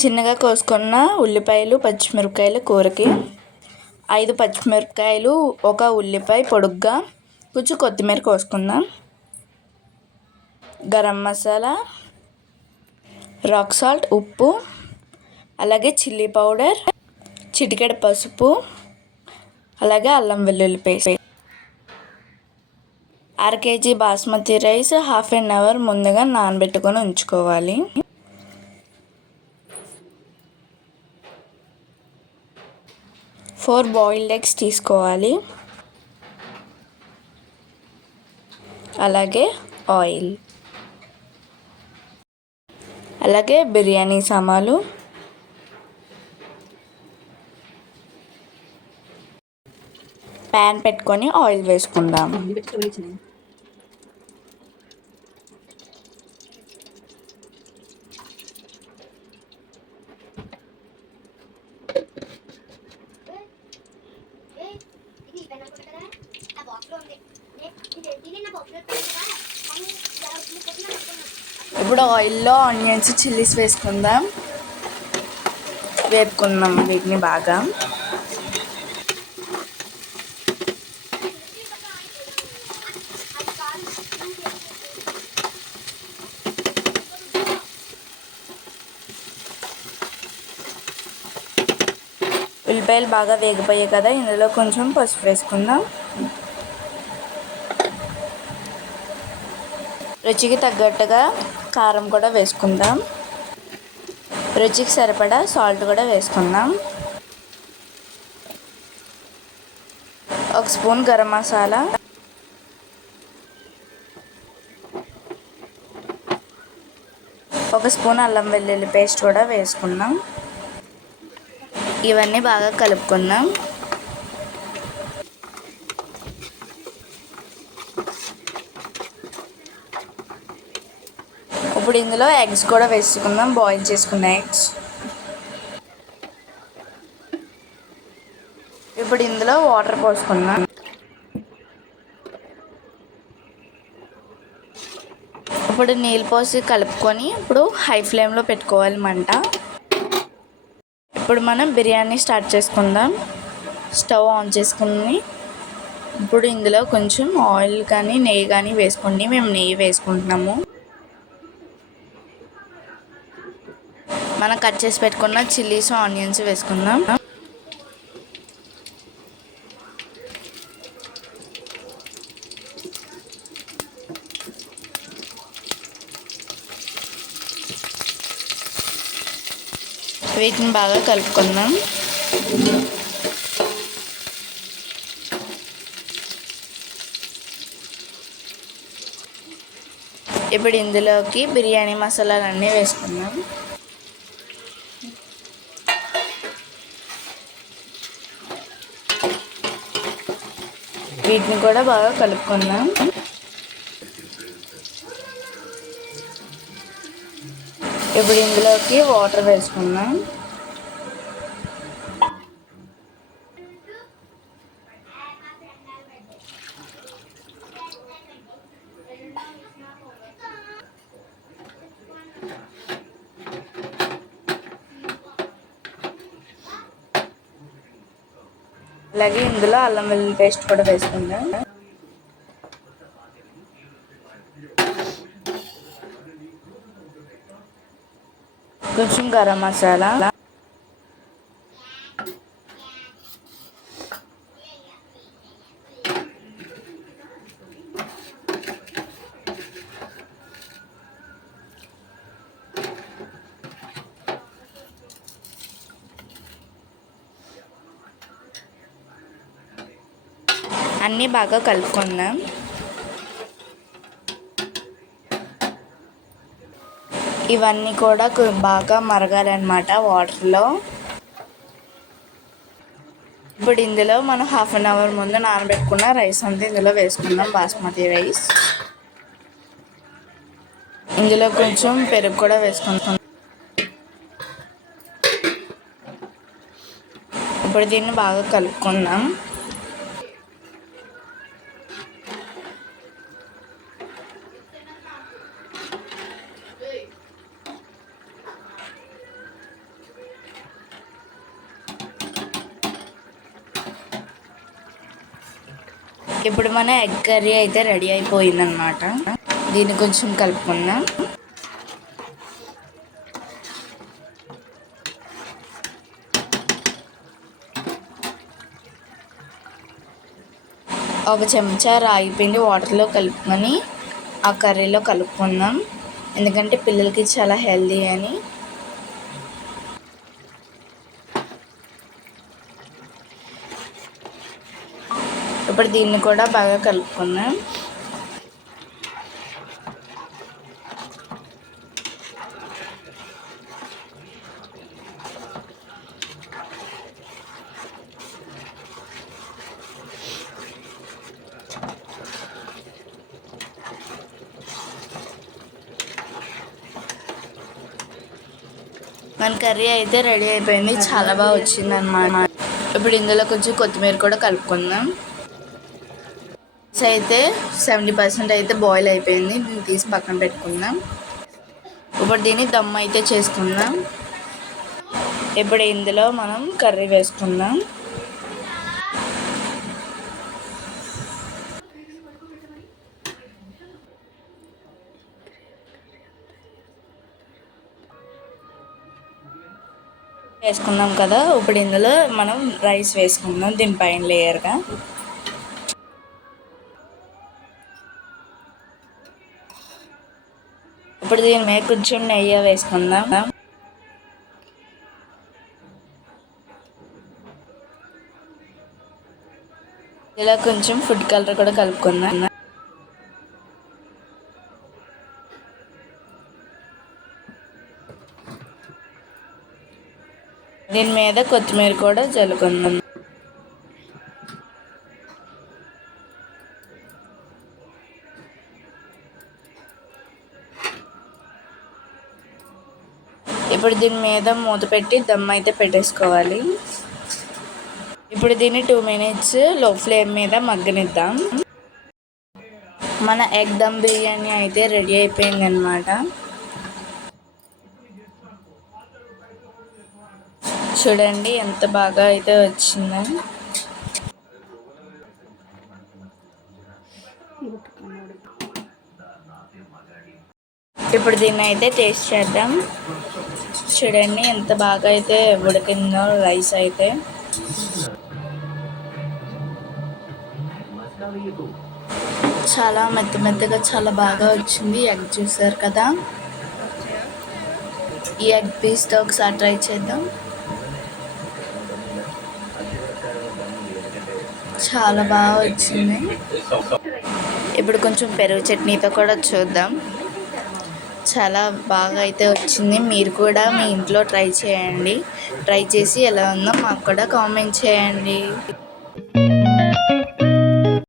చిన్నగా కోసుకున్న ఉల్లిపాయలు, పచ్చిమిరపకాయలు కూరకి, 5 పచ్చిమిరపకాయలు, ఒక ఉల్లిపాయ పొడుగ్గా, కొంచెం కొత్తిమీర కోసుకుందాం. గరం మసాలా, రాక్ సాల్ట్, ఉప్పు, అలాగే చిల్లీ పౌడర్, చిటికెడు పసుపు, అలాగే అల్లం వెల్లుల్లి paste. 1/2 kg basmati rice half an hour ముందుగా నానబెట్టుకొని ఉంచుకోవాలి. 4 బాయిల్డ్ ఎగ్స్ తీసుకోవాలి. అలాగే ఆయిల్, అలాగే బిర్యానీ సామాన్లు, ప్యాన్ పెట్టుకొని ఆయిల్ వేసుకుందాం. ఇప్పుడు ఆయిల్లో ఆనియన్స్, చిల్లీస్ వేసుకుందాం. వేపుకుందాం వీటిని బాగా. ఉల్లిపాయలు బాగా వేగిపోయాయి కదా, ఇందులో కొంచెం పసుపు వేసుకుందాం. రుచికి తగ్గట్టుగా కారం కూడా వేసుకుందాం. రుచికి సరిపడా సాల్ట్ కూడా వేసుకుందాం. 1 స్పూన్ గరం మసాలా, 1 స్పూన్ అల్లం వెల్లుల్లి పేస్ట్ కూడా వేసుకుందాం. ఇవన్నీ బాగా కలుపుకుందాం. ఇప్పుడు ఇందులో ఎగ్స్ కూడా వేసుకుందాం, బాయిల్ చేసుకున్న ఎగ్స్. ఇప్పుడు ఇందులో వాటర్ పోసుకుందాం. ఇప్పుడు నీళ్ళు పోసి కలుపుకొని ఇప్పుడు హై ఫ్లేమ్లో పెట్టుకోవాలి మంట. ఇప్పుడు మనం బిర్యానీ స్టార్ట్ చేసుకుందాం. స్టవ్ ఆన్ చేసుకుని ఇప్పుడు ఇందులో కొంచెం ఆయిల్ కానీ నెయ్యి కానీ వేసుకోండి. మేము నెయ్యి వేసుకుంటున్నాము. మనం కట్ చేసి పెట్టుకున్న చిల్లీస్, ఆనియన్స్ వేసుకుందాం. వీటిని బాగా కలుపుకుందాం. ఇప్పుడు ఇందులోకి బిర్యానీ మసాలాలన్నీ వేసుకుందాం. వీటిని కూడా బాగా కలుపుకుందాం. ఇప్పుడు ఇందులోకి వాటర్ వేసుకుందాం. అలాగే ఇందులో అల్లం వెల్లుల్లి పేస్ట్ కూడా వేసుకుందాం. కొంచెం గరం మసాలా, అన్నీ బాగా కలుపుకుందాం. ఇవన్నీ కూడా బాగా మరగాలన్నమాట వాటర్లో. ఇప్పుడు ఇందులో మనం హాఫ్ అన్ అవర్ ముందు నానబెట్టుకున్న రైస్ అంతా ఇందులో వేసుకుందాం, బాస్మతి రైస్. ఇందులో కొంచెం పెరుగు కూడా వేసుకుంటాం. ఇప్పుడు దీన్ని బాగా కలుపుకుందాం. ఇప్పుడు మన ఎగ్ కర్రీ అయితే రెడీ అయిపోయిందనమాట. దీన్ని కొంచెం కలుపుకుందాం. ఒక చెంచా రాగి పిండి వాటర్లో కలుపుకొని ఆ కర్రీలో కలుపుకుందాం, ఎందుకంటే పిల్లలకి చాలా హెల్దీ అని. ఇప్పుడు దీన్ని కూడా బాగా కలుపుకుందాం. మన కర్రీ అయితే రెడీ అయిపోయింది, చాలా బాగా వచ్చింది అన్నమాట. ఇప్పుడు ఇందులో కొంచెం కొత్తిమీర కూడా కలుపుకుందాం. అయితే 70% అయితే బాయిల్ అయిపోయింది, దీన్ని తీసి పక్కన పెట్టుకుందాం. ఇప్పుడు దీన్ని దమ్ అయితే చేసుకుందాం. ఇప్పుడు ఇందులో మనం కర్రీ వేసుకుందాం. వేసుకున్నాం కదా, ఇప్పుడు ఇందులో మనం రైస్ వేసుకుందాం దీనిపైన లేయర్గా. ఇప్పుడు దీని మీద కొంచెం నెయ్యి వేసుకుందాం. ఇలా కొంచెం ఫుడ్ కలర్ కూడా కలుపుకుందాం. దీని మీద కొత్తిమీర కూడా చల్లుకుందాం. ఇప్పుడు దీని మీద మూత పెట్టి దమ్ అయితే పెట్టేసుకోవాలి. ఇప్పుడు దీన్ని 2 minutes లో ఫ్లేమ్ మీద మగ్గనిద్దాం. మన ఎగ్ దమ్ బిర్యానీ అయితే రెడీ అయిపోయింది అన్నమాట. చూడండి ఎంత బాగా అయితే వచ్చిందో. ఇప్పుడు దీన్ని అయితే టేస్ట్ చేద్దాం. చూడండి ఎంత బాగా అయితే ఉడికిందో రైస్ అయితే. చాలా మెత్తగా చాలా బాగా వచ్చింది. ఎగ్ చూసారు కదా, ఈ ఎగ్ పీస్తో ఒకసారి ట్రై చేద్దాం. చాలా బాగా వచ్చింది. ఇప్పుడు కొంచెం పెరుగు చట్నీతో కూడా చూద్దాం. చాలా బాగా అయితే వచ్చింది. మీరు కూడా మీ ఇంట్లో ట్రై చేయండి. ట్రై చేసి ఎలా ఉందో మాకు కూడా కామెంట్ చేయండి.